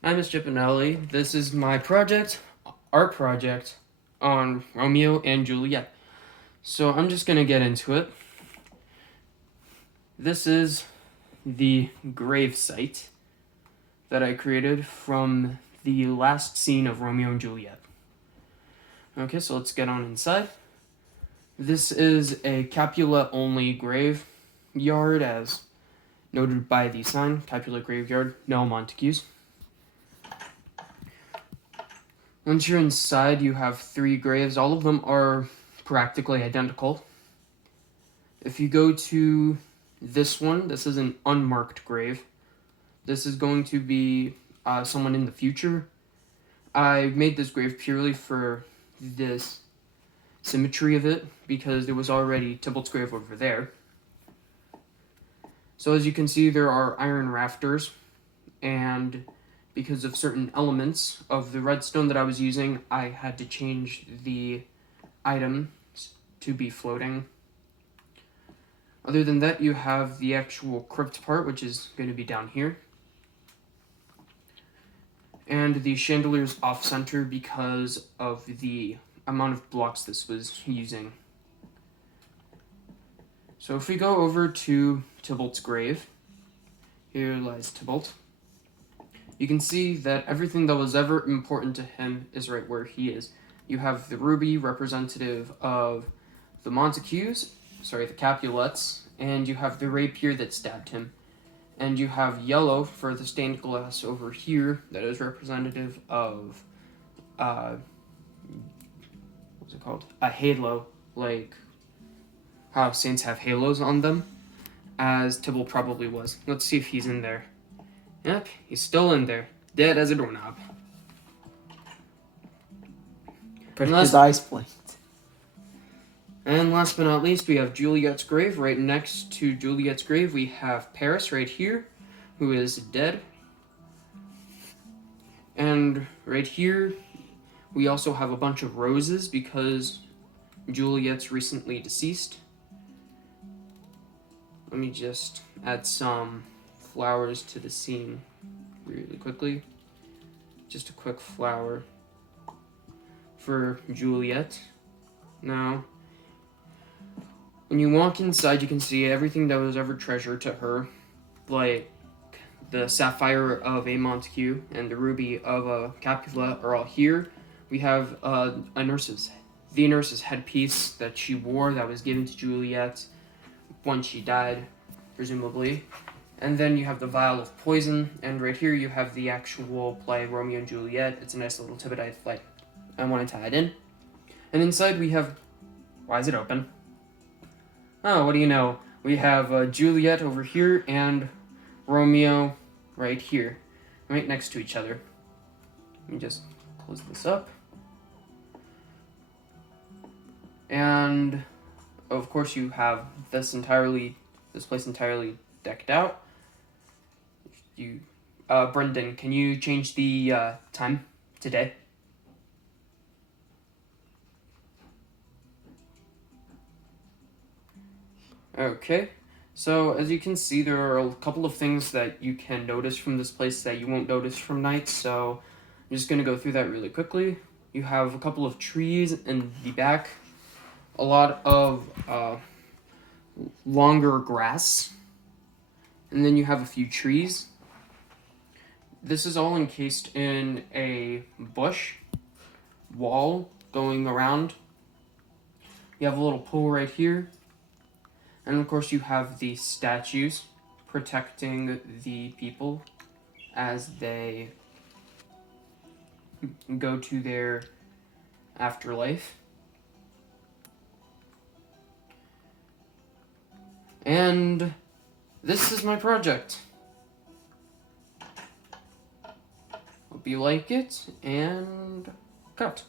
I'm Mr. Pinelli. This is my art project on Romeo and Juliet. So I'm just gonna get into it. This is the grave site that I created from the last scene of Romeo and Juliet. Okay, so let's get on inside. This is a Capulet-only graveyard, as noted by the sign, Capulet Graveyard, no Montagues. Once you're inside, you have 3 graves. All of them are practically identical. If you go to this one, this is an unmarked grave. This is going to be someone in the future. I made this grave purely for this symmetry of it, because there was already Tybalt's grave over there. So as you can see, there are iron rafters, and because of certain elements of the redstone that I was using, I had to change the items to be floating. Other than that, you have the actual crypt part, which is going to be down here. And the chandelier's off-center because of the amount of blocks this was using. So if we go over to Tybalt's grave, here lies Tybalt. You can see that everything that was ever important to him is right where he is. You have the ruby, representative of the the Capulets, and you have the rapier that stabbed him. And you have yellow for the stained glass over here that is representative of, what's it called? A halo, like how saints have halos on them, as Tybalt probably was. Let's see if he's in there. Yep, he's still in there, dead as a doorknob. But his eyes blinked. And last but not least, we have Juliet's grave. Right next to Juliet's grave, we have Paris right here, who is dead. And right here, we also have a bunch of roses because Juliet's recently deceased. Let me just add some flowers to the scene really quickly. Just a quick flower for Juliet. Now, when you walk inside, you can see everything that was ever treasured to her, like the sapphire of a Montague and the ruby of a Capulet are all here. We have the nurse's headpiece that she wore that was given to Juliet once she died, presumably. And then you have the vial of poison, and right here you have the actual play Romeo and Juliet. It's a nice little Tibetite play I wanted to add in. And inside we have... Why is it open? Oh, what do you know? We have Juliet over here and Romeo right here, right next to each other. Let me just close this up. And of course you have this place entirely decked out. Brendan, can you change the time today? Okay, so as you can see, there are a couple of things that you can notice from this place that you won't notice from night, so I'm just going to go through that really quickly. You have a couple of trees in the back, a lot of longer grass, and then you have a few trees. This is all encased in a bush wall going around. You have a little pool right here. And of course you have the statues protecting the people as they go to their afterlife. And this is my project. Hope you like it, and cut.